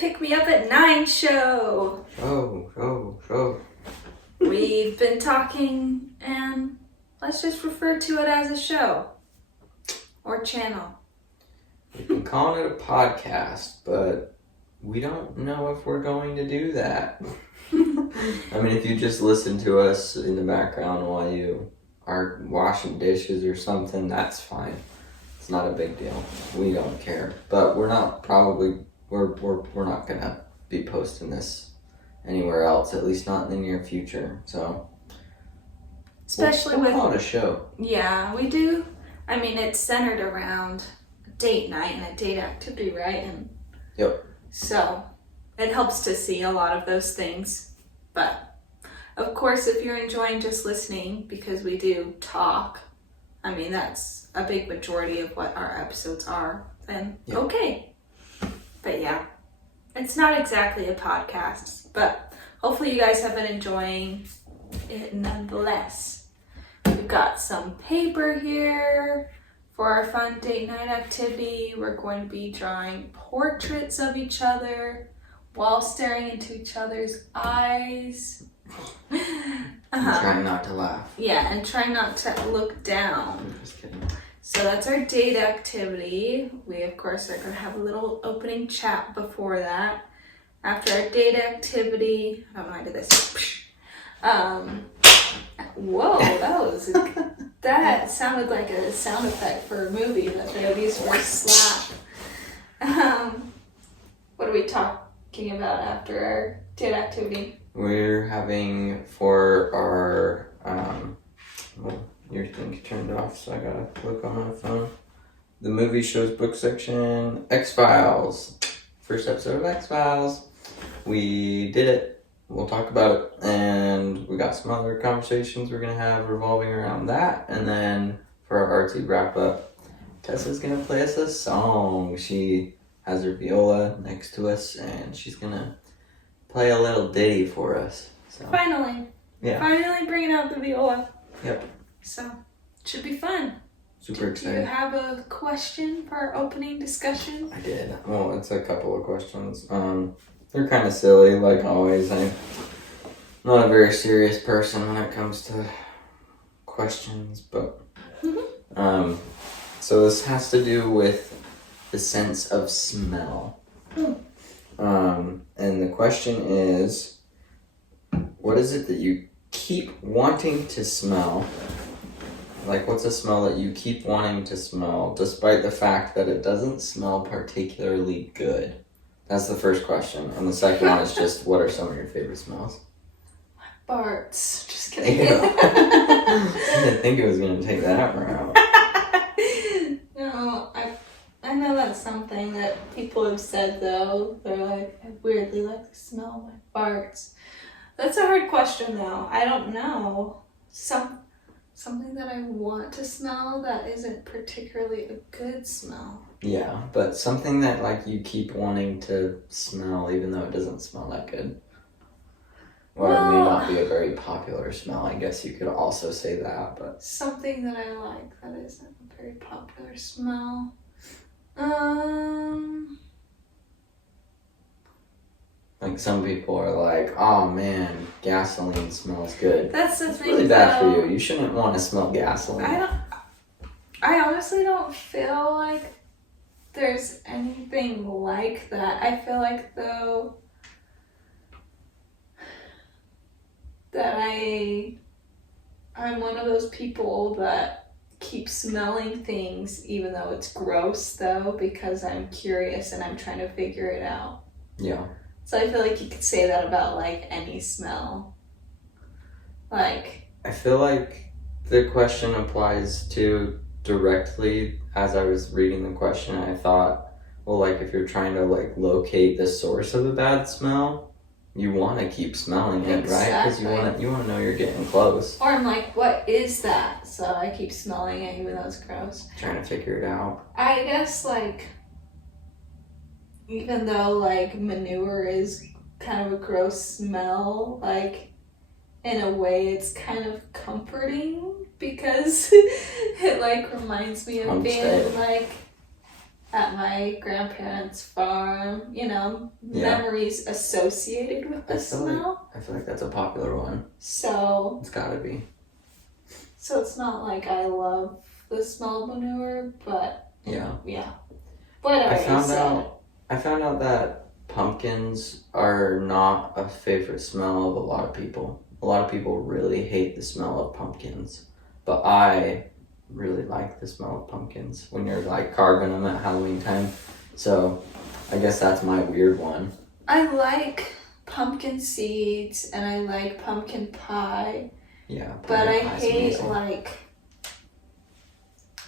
Pick Me Up at 9 show. Show. We've been talking, and let's just refer to it as a show or channel. We've been calling it a podcast, but we don't know if we're going to do that. I mean, if you just listen to us in the background while you are washing dishes or something, that's fine. It's not a big deal. We don't care. But we're not gonna be posting this anywhere else, at least not in the near future. So Especially we'll with call it a show. Yeah, we do. I mean, it's centered around a date night and a date activity, right? And Yep. so it helps to see a lot of those things. But of course, if you're enjoying just listening, because we do talk, I mean, that's a big majority of what our episodes are, then okay. But yeah, it's not exactly a podcast, but hopefully you guys have been enjoying it nonetheless. We've got some paper here for our fun date night activity. We're going to be drawing portraits of each other while staring into each other's eyes. Trying not to laugh. Yeah, and try not to look down. I'm just kidding. So that's our date activity. We, of course, are going to have a little opening chat before that. After our date activity, I don't know how I did this. Whoa, that sounded like a sound effect for a movie that they would use for a slap. What are we talking about after our date activity? We're having for our your thing turned off, so I gotta look on my phone. The movie shows book section, X-Files. First episode of X-Files. We did it. We'll talk about it. And we got some other conversations we're gonna have revolving around that. And then for our ARTSY wrap up, Tessa's gonna play us a song. She has her viola next to us and she's gonna play a little ditty for us. So Finally bringing out the viola. Yep. So, it should be fun. Super Do excited. you have a question for our opening discussion? I did. Well, it's a couple of questions. They're kind of silly, like always. I'm not a very serious person when it comes to questions, but so this has to do with the sense of smell. And the question is, what is it that you keep wanting to smell? Like, what's a smell that you keep wanting to smell, despite the fact that it doesn't smell particularly good? That's the first question. And the second one is just, what are some of your favorite smells? Farts. Just kidding. I didn't think it was going to take that route. No, I know that's something that people have said, though. They're like, I weirdly like the smell of my farts. That's a hard question, though. I don't know. Something that I want to smell that isn't particularly a good smell. Yeah, but something that, like, you keep wanting to smell even though it doesn't smell that good. Or it may not be a very popular smell. I guess you could also say that, but... Something that I like that isn't a very popular smell. Like, some people are like, oh man, gasoline smells good. That's the It's thing. really bad for you. You shouldn't want to smell gasoline. I honestly don't feel like there's anything like that. I feel like, though, that I'm one of those people that keep smelling things even though it's gross, though, because I'm curious and I'm trying to figure it out. Yeah. So I feel like you could say that about, like, any smell. Like... I feel like the question applies to directly, as I was reading the question, I thought, well, like, if you're trying to, like, locate the source of a bad smell, you want to keep smelling it, right? Because you want to know you're getting close. Or I'm like, what is that? So I keep smelling it even though it's gross. Trying to figure it out. I guess, like, even though, like, manure is kind of a gross smell, like, in a way it's kind of comforting because it, like, reminds me of being, like, at my grandparents' farm. You know, Yeah. memories associated with the smell. I feel like that's a popular one. So It's gotta be. So it's not like I love the smell of manure, but Yeah. What I found out that pumpkins are not a favorite smell of a lot of people. A lot of people really hate the smell of pumpkins, but I really like the smell of pumpkins when you're like carving them at Halloween time. So I guess that's my weird one. I like pumpkin seeds and I like pumpkin pie. Yeah, but I hate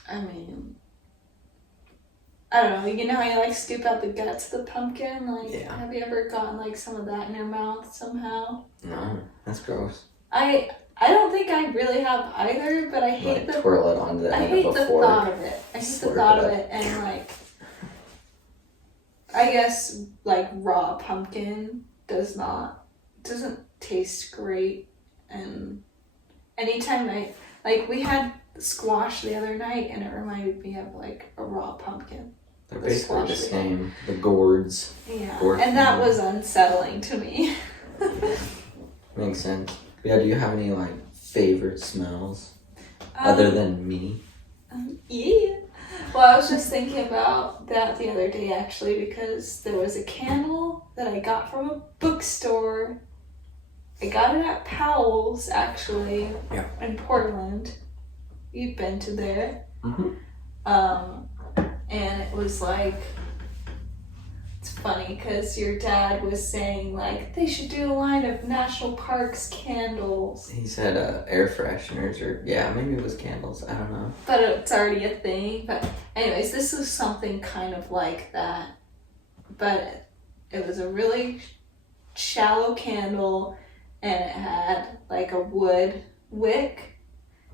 amazing. I don't know, you know how you like scoop out the guts of the pumpkin? Yeah. Have you ever gotten like some of that in your mouth somehow? No, that's gross. I don't think I really have either, but I hate like twirl it onto the I end hate of a the fork. thought of it. I hate the thought of it, and I guess raw pumpkin doesn't taste great, and anytime we had squash the other night and it reminded me of a raw pumpkin. They're basically the same. The gourds. Yeah, and that was unsettling to me. Makes sense. Yeah, do you have any favorite smells other than me? Yeah. Well, I was just thinking about that the other day actually, because there was a candle that I got from a bookstore. I got it at Powell's actually, in Portland. You've been to there. Mm-hmm. And it was it's funny because your dad was saying they should do a line of national parks candles. He said air fresheners, or maybe it was candles. I don't know. But it's already a thing. But anyways, this is something kind of like that. But it was a really shallow candle, and it had a wood wick,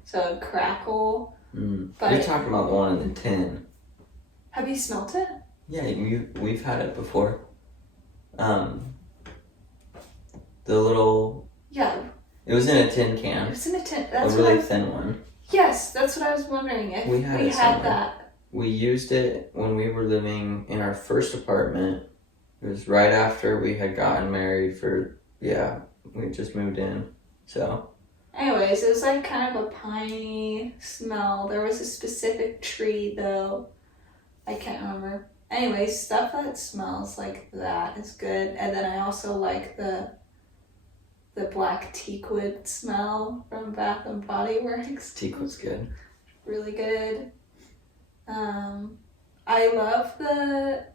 so it'd crackle. But you're talking about the one in the tin. Have you smelt it? Yeah, we've had it before. The little... Yeah. It was in a tin can. It was in a tin. That's a really thin one. Yes, that's what I was wondering. If we had that. We used it when we were living in our first apartment. It was right after we had gotten married we just moved in. So... Anyways, it was kind of a piney smell. There was a specific tree though. I can't remember. Anyways, stuff that smells like that is good. And then I also like the black teakwood smell from Bath and Body Works. Teakwood's good. Really good. I love the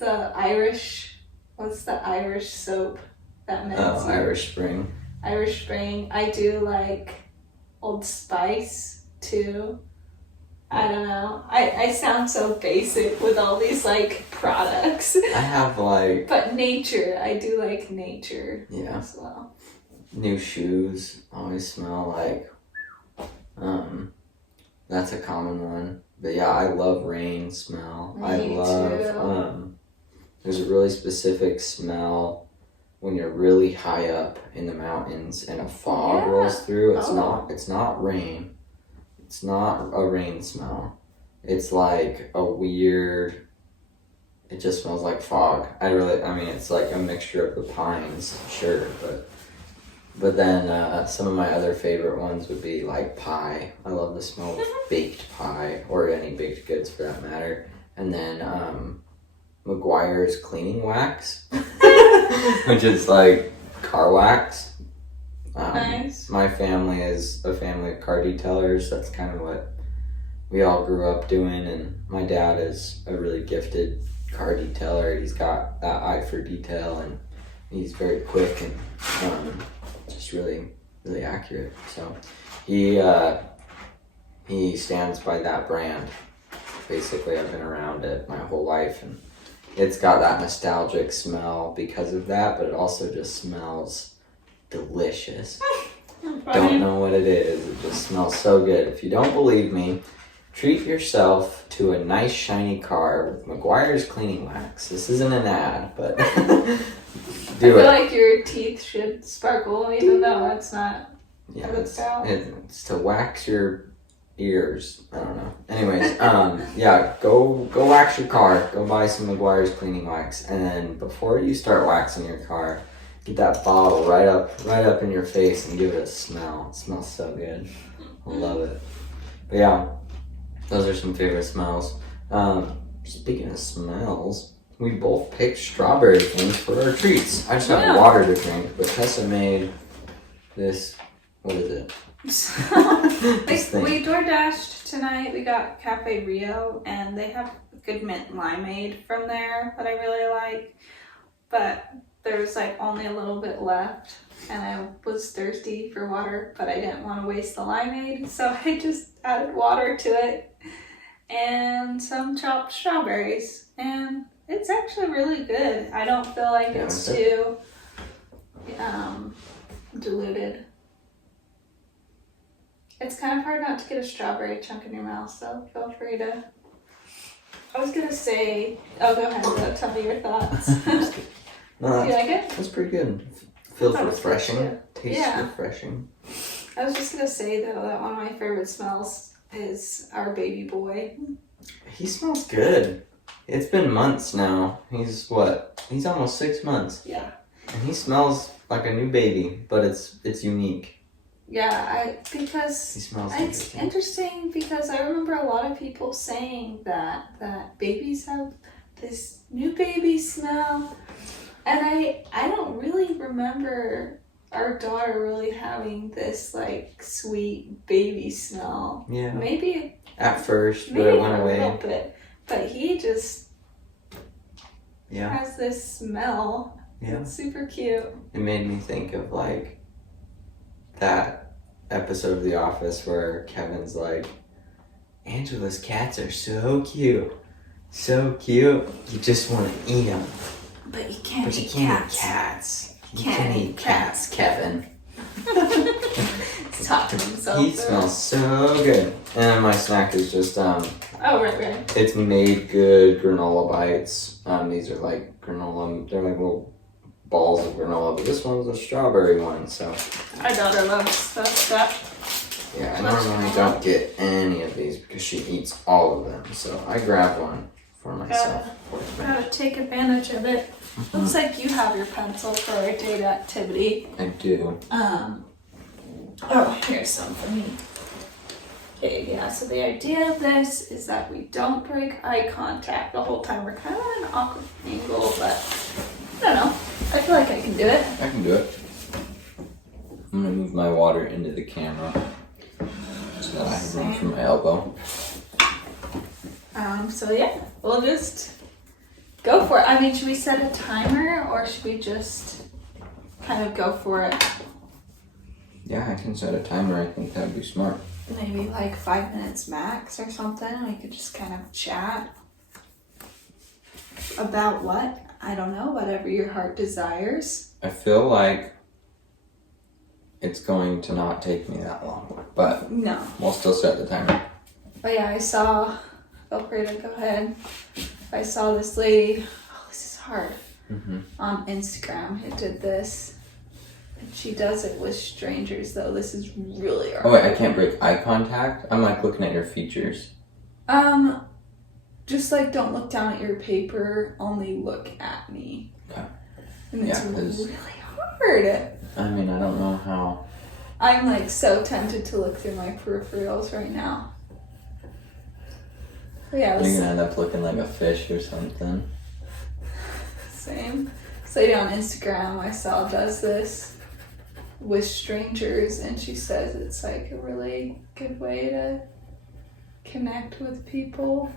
Irish. What's the Irish soap that mints? Oh, Irish Spring. Irish Spring. I do like Old Spice too. I don't know. I sound so basic with all these products. I have But nature. I do like nature as well. New shoes always smell that's a common one. But yeah, I love rain smell. Me too. There's a really specific smell when you're really high up in the mountains and a fog rolls through. It's not rain. It's not a rain smell. It's a weird, it just smells like fog. It's a mixture of the pines, sure, but then some of my other favorite ones would be pie. I love the smell of baked pie, or any baked goods for that matter. And then McGuire's cleaning wax, which is car wax. Nice. My family is a family of car detailers. That's kind of what we all grew up doing, and my dad is a really gifted car detailer. He's got that eye for detail, and he's very quick and just really, really accurate. So he stands by that brand. Basically, I've been around it my whole life, and it's got that nostalgic smell because of that, but it also just smells delicious. Don't know what it is. It just smells so good. If you don't believe me, treat yourself to a nice shiny car with McGuire's cleaning wax. This isn't an ad, but I feel like your teeth should sparkle, even though that's not. Yeah, it's to wax your ears. I don't know. Anyways, yeah, go wax your car. Go buy some McGuire's cleaning wax, and then before you start waxing your car, get that bottle right up in your face and give it a smell. It smells so good. I love it. But yeah, those are some favorite smells. Speaking of smells, we both picked strawberry things for our treats. I just have water to drink, but Tessa made this. What is it? We DoorDashed tonight. We got Cafe Rio, and they have good mint limeade from there that I really like. But there's like only a little bit left, and I was thirsty for water, but I didn't want to waste the limeade, so I just added water to it and some chopped strawberries, and it's actually really good. I don't feel like it's too diluted. It's kind of hard not to get a strawberry chunk in your mouth, so feel free to. I was gonna say, go ahead, though. Tell me your thoughts. No, do you like it? That's pretty good. Feels refreshing. Tastes refreshing. I was just gonna say though that one of my favorite smells is our baby boy. He smells good. It's been months now. He's what? He's almost 6 months. Yeah. And he smells like a new baby, but it's unique. Yeah, because he smells it's interesting because I remember a lot of people saying that babies have this new baby smell, and I don't really remember our daughter really having this like sweet baby smell. Yeah. Maybe at first, but it went away. A little bit, but he just has this smell. Yeah. It's super cute. It made me think of like that episode of The Office where Kevin's like, Angela's cats are so cute. So cute. You just want to eat them. But you can't eat cats. You can't eat cats, Kevin. He's talking to himself. He smells so good. And my snack is just, right. It's Made Good granola bites. These are like granola, they're like little balls of granola, but this one's a strawberry one, so. Our daughter loves that stuff. Yeah, I normally don't get any of these because she eats all of them, so I grab one for myself. Gotta take advantage of it. Mm-hmm. Looks like you have your pencil for our date activity. I do. Here's some for me. Okay, yeah, so the idea of this is that we don't break eye contact the whole time. We're kind of at an awkward angle, but I don't know. I feel like I can do it. I can do it. I'm gonna move my water into the camera so that I have room for my elbow. So yeah, we'll just go for it. I mean, should we set a timer or should we just kind of go for it? Yeah, I can set a timer. I think that'd be smart. Maybe like 5 minutes max or something. We could just kind of chat about what? I don't know, whatever your heart desires. I feel like it's going to not take me that long, but no, we'll still set the timer. But yeah, feel free to go ahead. I saw this lady, this is hard, on Instagram who did this. And she does it with strangers though. This is really hard. Oh wait, I can't break eye contact? I'm like looking at your features. Just like don't look down at your paper, only look at me. Okay. And it's really hard. I mean, I don't know how. I'm like so tempted to look through my peripherals right now. But yeah, you're gonna end up looking like a fish or something. Same. This lady on Instagram I saw does this with strangers, and she says it's like a really good way to connect with people.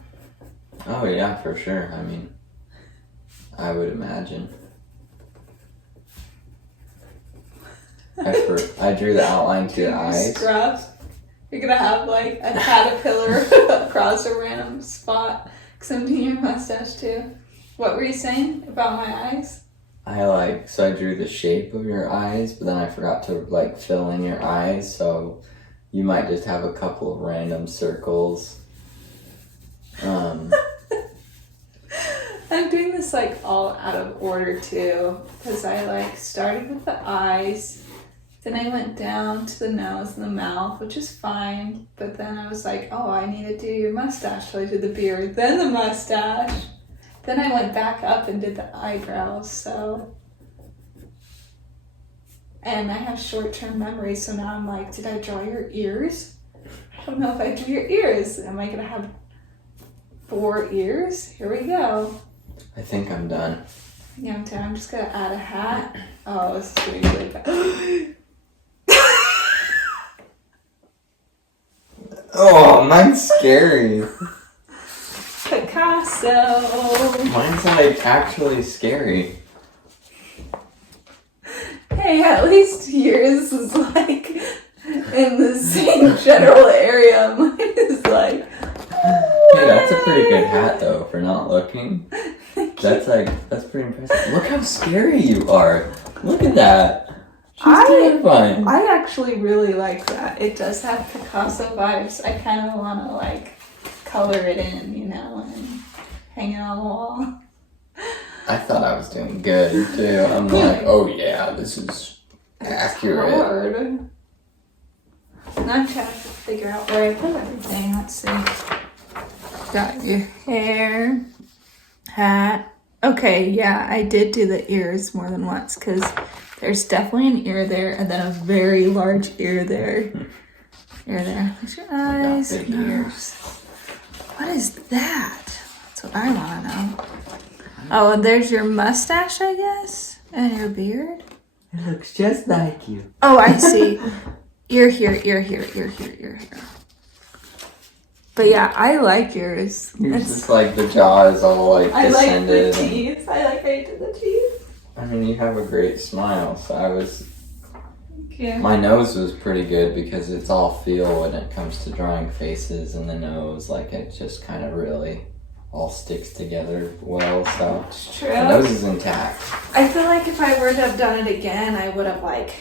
Oh yeah, for sure. I mean, I would imagine. I drew the outline to the eyes. Scruff. You're gonna have like a caterpillar across a random spot. Except your mustache too. What were you saying about my eyes? I drew the shape of your eyes, but then I forgot to like fill in your eyes, so you might just have a couple of random circles. I'm doing this like all out of order too, because I like started with the eyes, Then I went down to the nose and the mouth, which is fine. But then I was like, oh, I need to do your mustache. So I did the beard, then the mustache. Then I went back up and did the eyebrows, so. And I have short-term memory, so now I'm like, did I draw your ears? I don't know if I drew your ears. Am I gonna have 4 ears? Here we go. I think I'm done. Yeah, I'm just gonna add a hat. Oh, this is gonna be really bad. Oh, mine's scary. Picasso. Mine's like actually scary. Hey, at least yours is like in the same general area. Mine is like. Hey, that's a pretty good hat though for not looking. That's pretty impressive. Look how scary you are. Look at that. She's terrifying. I actually really like that. It does have Picasso vibes. I kind of want to like color it in, you know, and hang it on the wall. I thought I was doing good too. I'm like, oh yeah, this is accurate. Hard. Now I'm trying to figure out where I put everything. Let's see. Got your hair, hat. Okay, yeah, I did do the ears more than once because there's definitely an ear there and then a very large ear there. Ear there. There's your eyes, big nose. What is that? That's what I want to know. Oh, and there's your mustache, I guess, and your beard. It looks just like you. Oh, I see. Ear here, ear here, ear here, ear here. But yeah, I like yours. Yours is like the jaw is all like I like the descended. teeth. I like how you did the teeth. I mean, you have a great smile, so I was. Yeah. My nose was pretty good because it's all feel when it comes to drawing faces and the nose. Like it just kind of really all sticks together well. So It's true. the nose is intact. I feel like if I were to have done it again, I would have like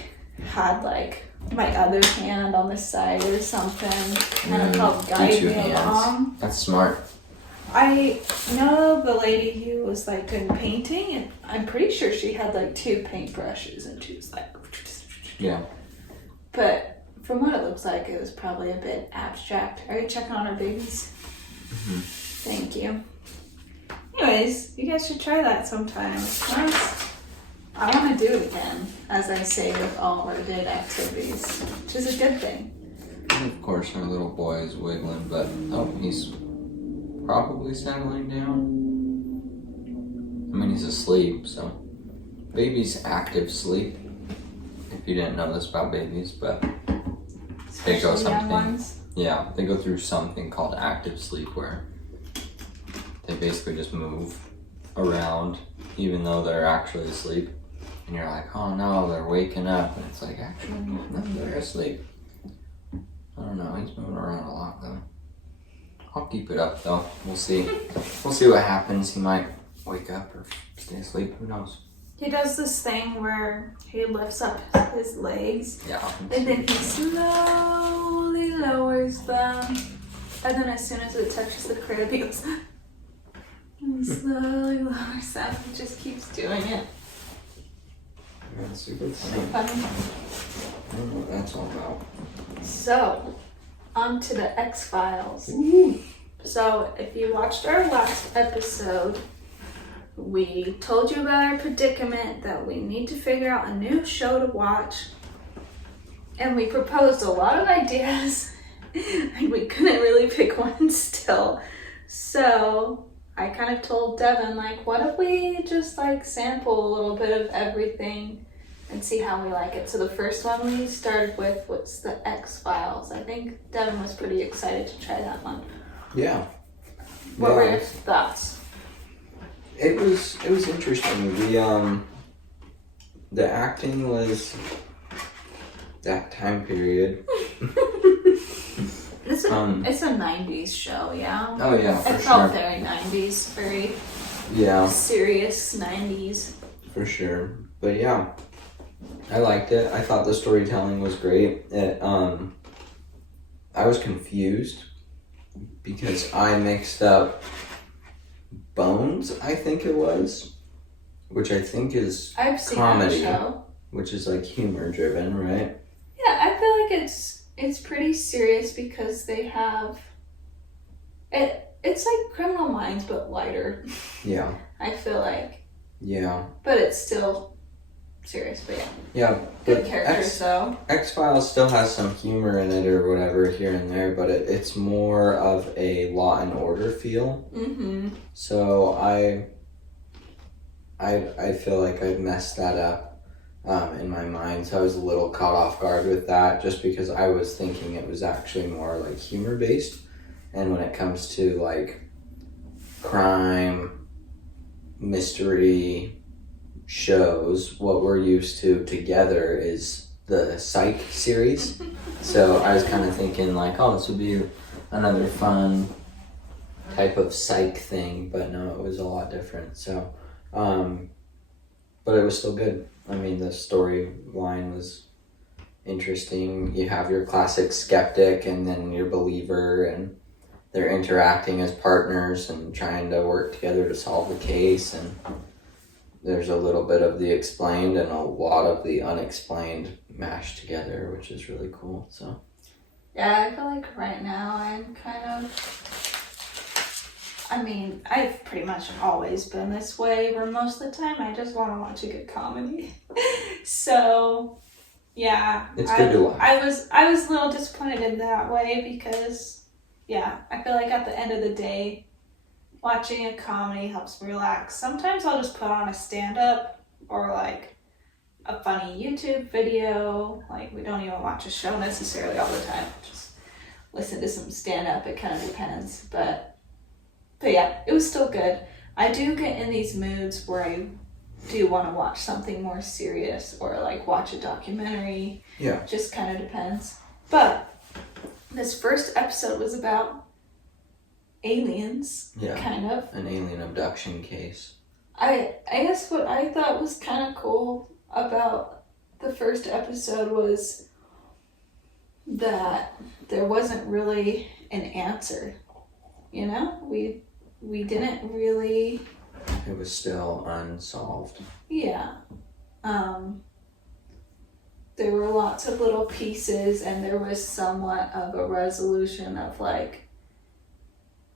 had like my other hand on the side or something, kind of help guide two me hands. along. That's smart. I know the lady who was like doing painting, and I'm pretty sure she had like 2 paintbrushes, and she was like, Yeah. but from what it looks like, it was probably a bit abstract. Are you checking on our babies? Mm-hmm. Thank you. Anyways, you guys should try that sometime. It's nice. I want to do it again, as I say with all of our did activities, which is a good thing. And of course, our little boy is wiggling, but he's probably settling down. I mean, he's asleep, so baby's active sleep. If you didn't know this about babies, but they go Especially young something. ones. Yeah, they go through something called active sleep where they basically just move around even though they're actually asleep. And you're like, oh no, they're waking up. And it's like, actually, no, they're asleep. I don't know, he's moving around a lot though. I'll keep it up though. We'll see. We'll see what happens. He might wake up or stay asleep. Who knows? He does this thing where he lifts up his legs Yeah. and then he slowly lowers them. And then as soon as it touches the crib, he goes and slowly lowers them. He just keeps doing it. Yeah, super So funny. funny. I don't know what that's all about. So, on to the X-Files. So, if you watched our last episode, we told you about our predicament that we need to figure out a new show to watch. And we proposed a lot of ideas. And we couldn't really pick one still. So, I kind of told Devin, like, what if we just, like, sample a little bit of everything and see how we like it. So the first one we started with was the X-Files. I think Devin was pretty excited to try that one. Yeah. What were your thoughts? It was interesting. The acting was that time period. It's a 90s show, yeah? Oh yeah, It for felt sure. very 90s, very Yeah, serious 90s. for sure. But yeah, I liked it. I thought the storytelling was great. I was confused because I mixed up Bones, I think it was, which I think is I've seen comedy. that show. which is like humor driven, right? Yeah, I feel like it's pretty serious because they have it. It's like Criminal Minds but lighter. Yeah. I feel like. Yeah. But it's still serious. But yeah. Yeah. Good characters though. X-Files still has some humor in it or whatever here and there, but it's more of a Law and Order feel. Mm-hmm. So I feel like I messed that up in my mind, so I was a little caught off guard with that, just because I was thinking it was actually more like humor based, and when it comes to like crime, mystery shows, what we're used to together is the Psych series. So I was kind of thinking like, oh, this would be another fun type of Psych thing, but no, it was a lot different. So but it was still good. I mean, the storyline was interesting. You have your classic skeptic and then your believer, and they're interacting as partners and trying to work together to solve the case. And there's a little bit of the explained and a lot of the unexplained mashed together, which is really cool. So yeah, I feel like right now I'm I mean, I've pretty much always been this way, where most of the time I just want to watch a good comedy. So, yeah. It's good to watch. I was a little disappointed in that way because, yeah, I feel like at the end of the day, watching a comedy helps me relax. Sometimes I'll just put on a stand-up or like a funny YouTube video. Like, we don't even watch a show necessarily all the time. Just listen to some stand-up. It kind of depends, But yeah, it was still good. I do get in these moods where I do want to watch something more serious or like watch a documentary. Yeah. Just kind of depends. But this first episode was about aliens. Yeah. Kind of. An alien abduction case. I guess what I thought was kind of cool about the first episode was that there wasn't really an answer. You know, we didn't really. It was still unsolved. Yeah. There were lots of little pieces, and there was somewhat of a resolution of like,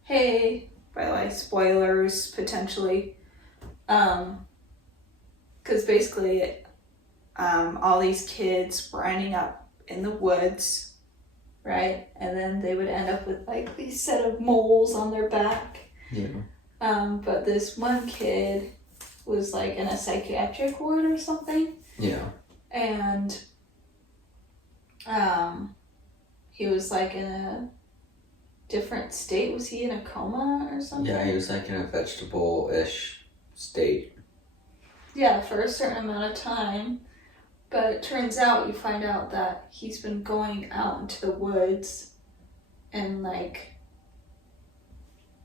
hey, by the way, spoilers potentially, because basically, all these kids were ending up in the woods. Right? And then they would end up with like these set of moles on their back. Yeah. But this one kid was like in a psychiatric ward or something. Yeah. And he was like in a different state. Was he in a coma or something? Yeah, he was like in a vegetable-ish state. Yeah, for a certain amount of time. But it turns out, you find out that he's been going out into the woods and like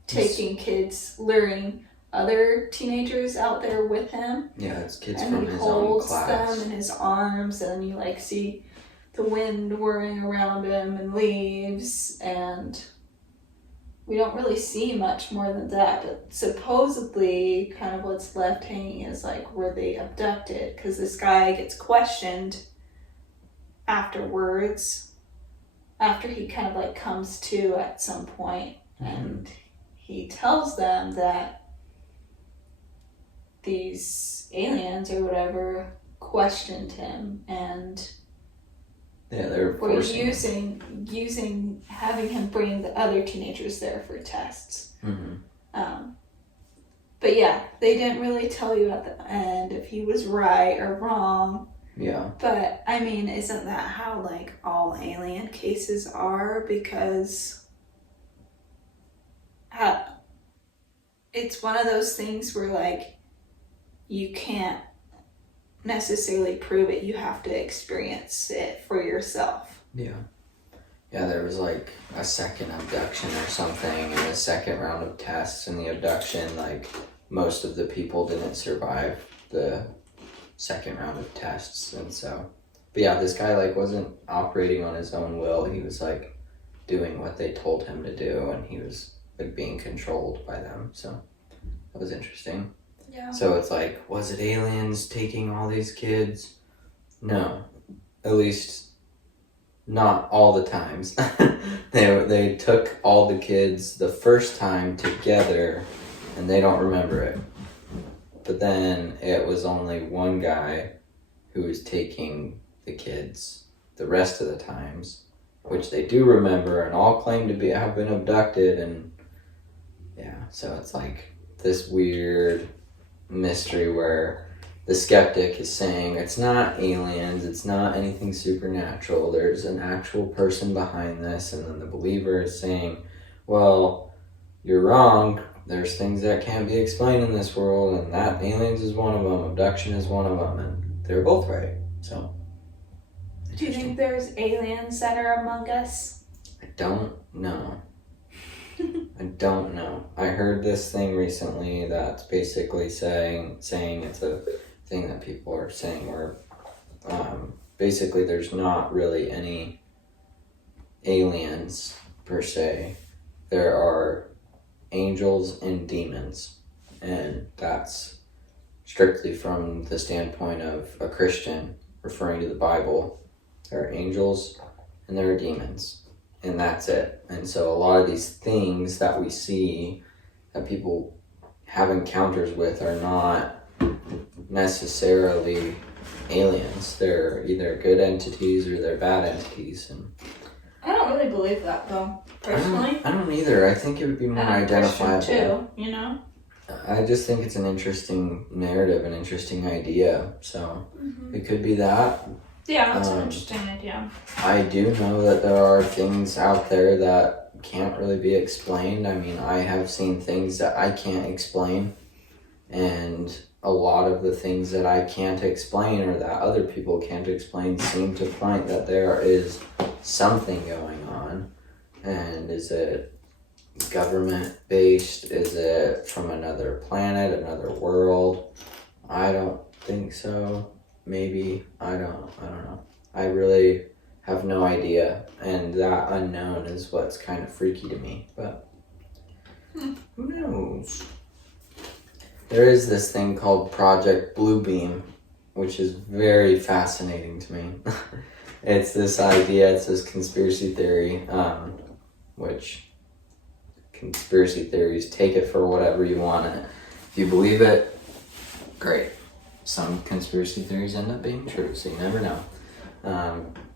taking kids, luring other teenagers out there with him. Yeah, it's kids and from his own class. And he holds them in his arms, and you like see the wind whirring around him and leaves, and we don't really see much more than that, but supposedly kind of what's left hanging is like, were they abducted? Because this guy gets questioned afterwards, after he kind of like comes to at some point, and he tells them that these aliens or whatever questioned him, and yeah, they were using having him bring the other teenagers there for tests. Mm-hmm. But yeah, they didn't really tell you at the end if he was right or wrong. Yeah. But I mean, isn't that how like all alien cases are? Because it's one of those things where like you can't necessarily prove it, you have to experience it for yourself. Yeah, there was like a second abduction or something, and a second round of tests, and the abduction, like most of the people didn't survive the second round of tests. And so, but yeah, this guy like wasn't operating on his own will. He was like doing what they told him to do, and he was like being controlled by them. So that was interesting. Yeah. So it's like, was it aliens taking all these kids? No. At least not all the times. They took all the kids the first time together and they don't remember it. But then it was only one guy who was taking the kids the rest of the times, which they do remember and all claim to have been abducted. And yeah, so it's like this weird mystery where the skeptic is saying it's not aliens, it's not anything supernatural, there's an actual person behind this, and then the believer is saying, well, you're wrong, there's things that can't be explained in this world, and that aliens is one of them, abduction is one of them, and they're both right. So do you think there's aliens that are among us? I don't know. I don't know. I heard this thing recently that's basically saying it's a thing that people are saying where basically there's not really any aliens per se. There are angels and demons, and that's strictly from the standpoint of a Christian referring to the Bible. There are angels and there are demons, and that's it. And so a lot of these things that we see that people have encounters with are not necessarily aliens. They're either good entities or they're bad entities. And I don't really believe that though, personally. I don't either. I think it would be more identifiable. Too, you know? I just think it's an interesting narrative, an interesting idea. So it could be that. Yeah, that's an interesting idea. I do know that there are things out there that can't really be explained. I mean, I have seen things that I can't explain, and a lot of the things that I can't explain or that other people can't explain seem to point that there is something going on. And is it government based? Is it from another planet, another world? I don't think so. Maybe. I don't know. I really have no idea, and that unknown is what's kind of freaky to me, but who knows? There is this thing called Project Bluebeam, which is very fascinating to me. It's this idea, it's this conspiracy theory, which conspiracy theories, take it for whatever you want it. If you believe it, great. Some conspiracy theories end up being true, so you never know.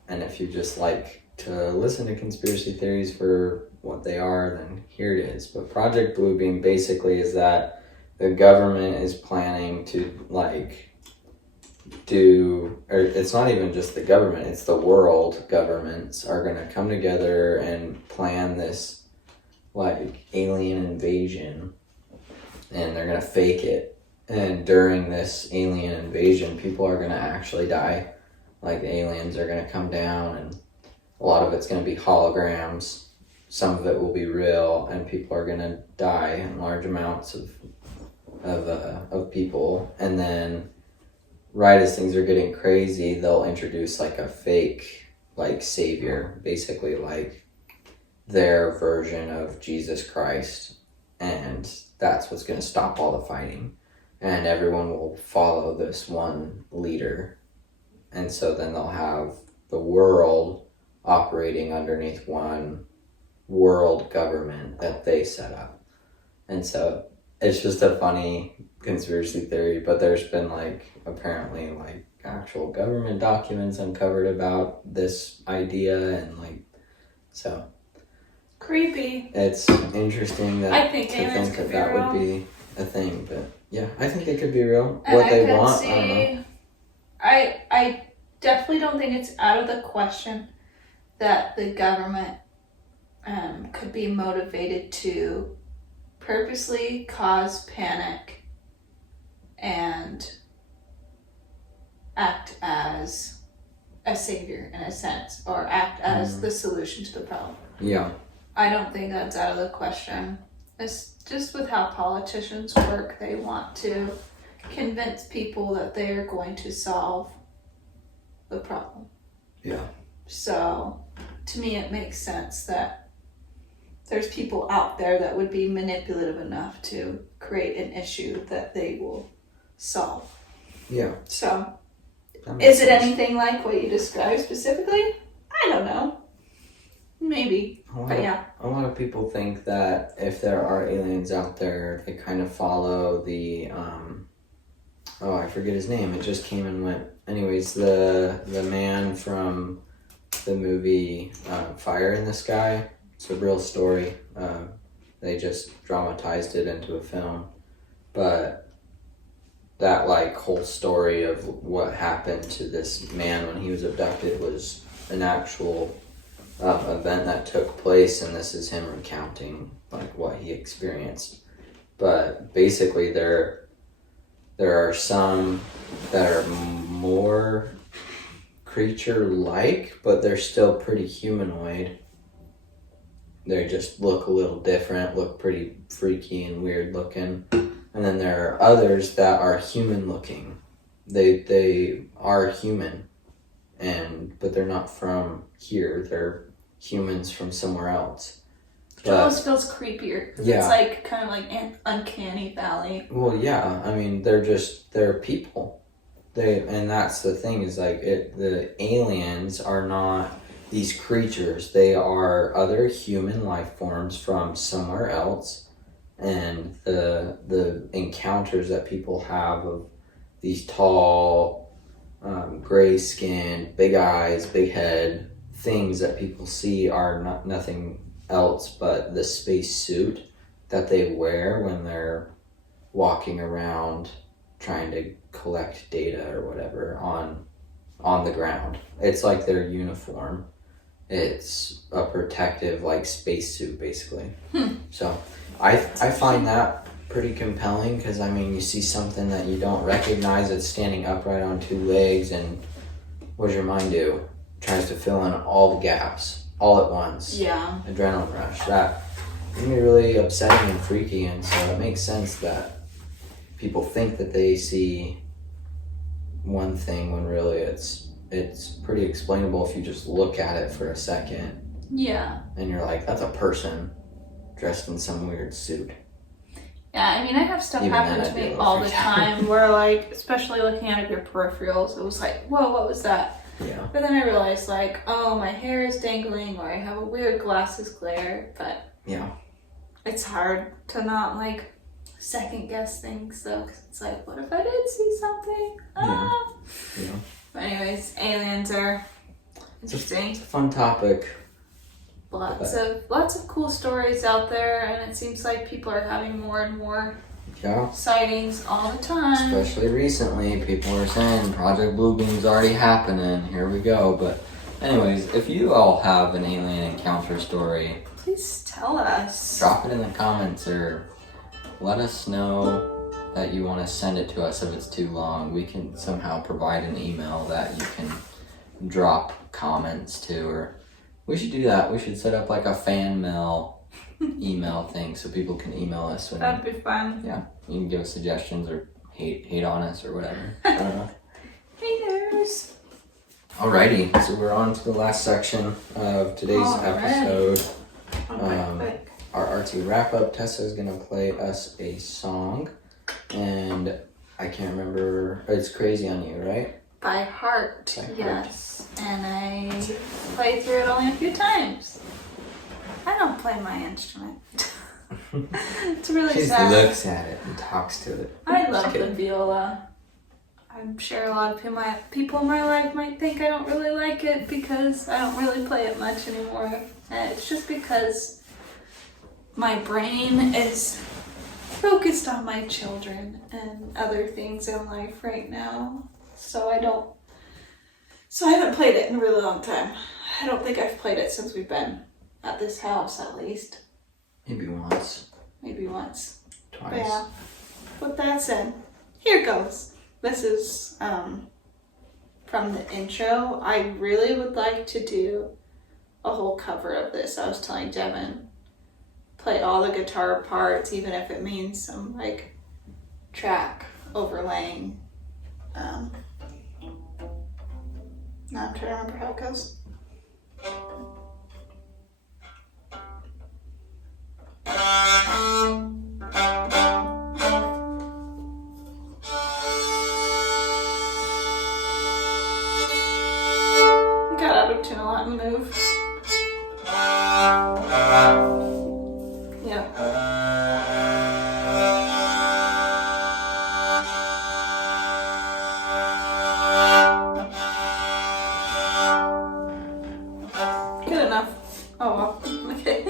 And if you just like to listen to conspiracy theories for what they are, then here it is. But Project Bluebeam basically is that the government is planning to or it's not even just the government, it's the world governments are going to come together and plan this alien invasion, and they're going to fake it. And during this alien invasion, people are going to actually die. The aliens are going to come down, and a lot of it's going to be holograms. Some of it will be real, and people are going to die in large amounts of people. And then right as things are getting crazy, they'll introduce a fake savior, basically their version of Jesus Christ, and that's what's going to stop all the fighting. And everyone will follow this one leader. And so then they'll have the world operating underneath one world government that they set up. And so it's just a funny conspiracy theory, but there's been apparently actual government documents uncovered about this idea, and so creepy. It's interesting that I think that would be a thing, but yeah, I think it could be real. And what they could want, see, I don't know. I definitely don't think it's out of the question that the government could be motivated to purposely cause panic and act as a savior in a sense, or act as the solution to the problem. Yeah. I don't think that's out of the question. It's just with how politicians work, they want to convince people that they are going to solve the problem. Yeah. So, to me, it makes sense that there's people out there that would be manipulative enough to create an issue that they will solve. Yeah. So, Is it anything like what you described specifically? I don't know. Maybe. But yeah. A lot of people think that if there are aliens out there, they kind of follow the, I forget his name. It just came and went. Anyways, the man from the movie Fire in the Sky. It's a real story. They just dramatized it into a film. But that like whole story of what happened to this man when he was abducted was an actual event that took place, and this is him recounting like what he experienced. But basically there are some that are more creature-like, but they're still pretty humanoid. They just look a little different, look pretty freaky and weird looking. And then there are others that are human looking. They are human, but they're not from here. They're humans from somewhere else. It almost feels creepier. Yeah. It's like kind of like an uncanny valley. Well, yeah. I mean, they're people. And that's the thing is like the aliens are not these creatures. They are other human life forms from somewhere else. And the encounters that people have of these tall, gray-skinned, big eyes, big head things that people see are nothing else but the space suit that they wear when they're walking around trying to collect data or whatever on the ground. It's like their uniform. It's a protective like spacesuit basically. So I find that pretty compelling because I mean you see something that you don't recognize that's standing upright on two legs, and what does your mind do? It tries to fill in all the gaps all at once. Yeah. Adrenaline rush. That can be really upsetting and freaky, and so it makes sense that people think that they see one thing when really it's pretty explainable if you just look at it for a second. Yeah. And you're like, that's a person dressed in some weird suit. Yeah, I mean, I have stuff happen to me all the time where, like, especially looking at your peripherals, it was like, whoa, what was that? Yeah. But then I realized, like, oh, my hair is dangling, or I have a weird glasses glare, but yeah, it's hard to not, like, second guess things, though, because it's like, what if I did see something? Ah. Yeah. But anyways, aliens are interesting. It's a fun topic. Lots of cool stories out there, and it seems like people are having more and more sightings all the time. Especially recently, people are saying Project Bluebeam's already happening. Here we go. But anyways, if you all have an alien encounter story, please tell us. Drop it in the comments or let us know that you want to send it to us if it's too long. We can somehow provide an email that you can drop comments to, or we should do that. We should set up like a fan mail email thing so people can email us. That'd be fun. Yeah, you can give us suggestions or hate on us or whatever. I don't know. Haters. Alrighty, so we're on to the last section of today's episode. Our artsy wrap up. Tessa is gonna play us a song, and I can't remember. It's Crazy on You, right? By heart, yes. And I played through it only a few times. I don't play my instrument. It's really she sad. She looks at it and talks to it. I love the viola. I'm sure a lot of people in my life might think I don't really like it because I don't really play it much anymore. And it's just because my brain is focused on my children and other things in life right now. So I haven't played it in a really long time. I don't think I've played it since we've been at this house, at least. Maybe once. Twice. But yeah. With that said, here goes. This is from the intro. I really would like to do a whole cover of this. I was telling Devin, play all the guitar parts, even if it means some like track overlaying. Now I'm trying to remember how it goes. enough. Oh well. Okay.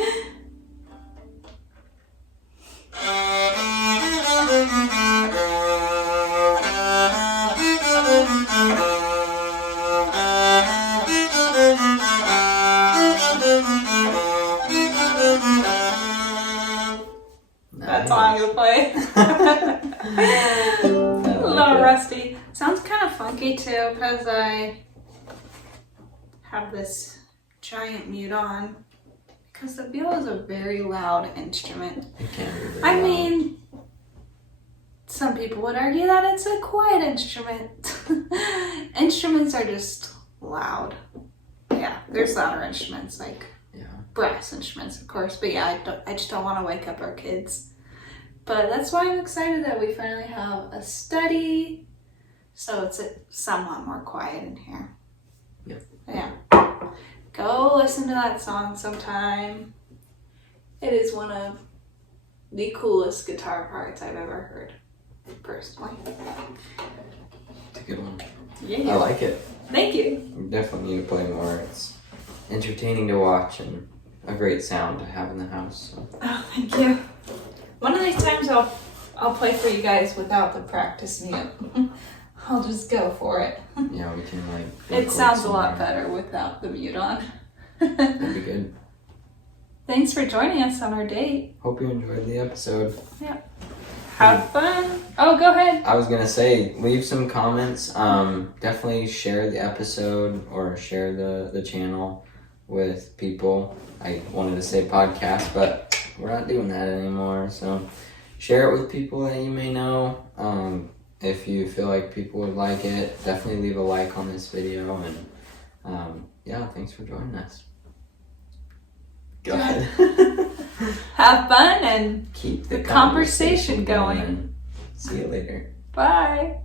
That's all I'm gonna play. A little rusty. Sounds kind of funky too because I have this giant mute on. Because the viola is a very loud instrument. It can be very I loud. mean, some people would argue that it's a quiet instrument. Instruments are just loud. Yeah, there's louder instruments like brass instruments, of course. But yeah, I just don't want to wake up our kids. But that's why I'm excited that we finally have a study. So it's somewhat more quiet in here. Yep. Yeah. Go listen to that song sometime. It is one of the coolest guitar parts I've ever heard, personally. It's a good one. Yeah. I like it. Thank you. You definitely need to play more. It's entertaining to watch and a great sound to have in the house. So. Oh, thank you. One of these times I'll play for you guys without the practice mute. I'll just go for it. Yeah, we can like. It sounds a lot better without the mute on. That'd be good. Thanks for joining us on our date. Hope you enjoyed the episode. Yeah. Have fun. Oh, go ahead. I was gonna say, leave some comments. Definitely share the episode or share the channel with people. I wanted to say podcast, but we're not doing that anymore. So share it with people that you may know. If you feel like people would like it, definitely leave a like on this video. And yeah, thanks for joining us. Go ahead. Have fun and Keep the conversation going. See you later. Bye.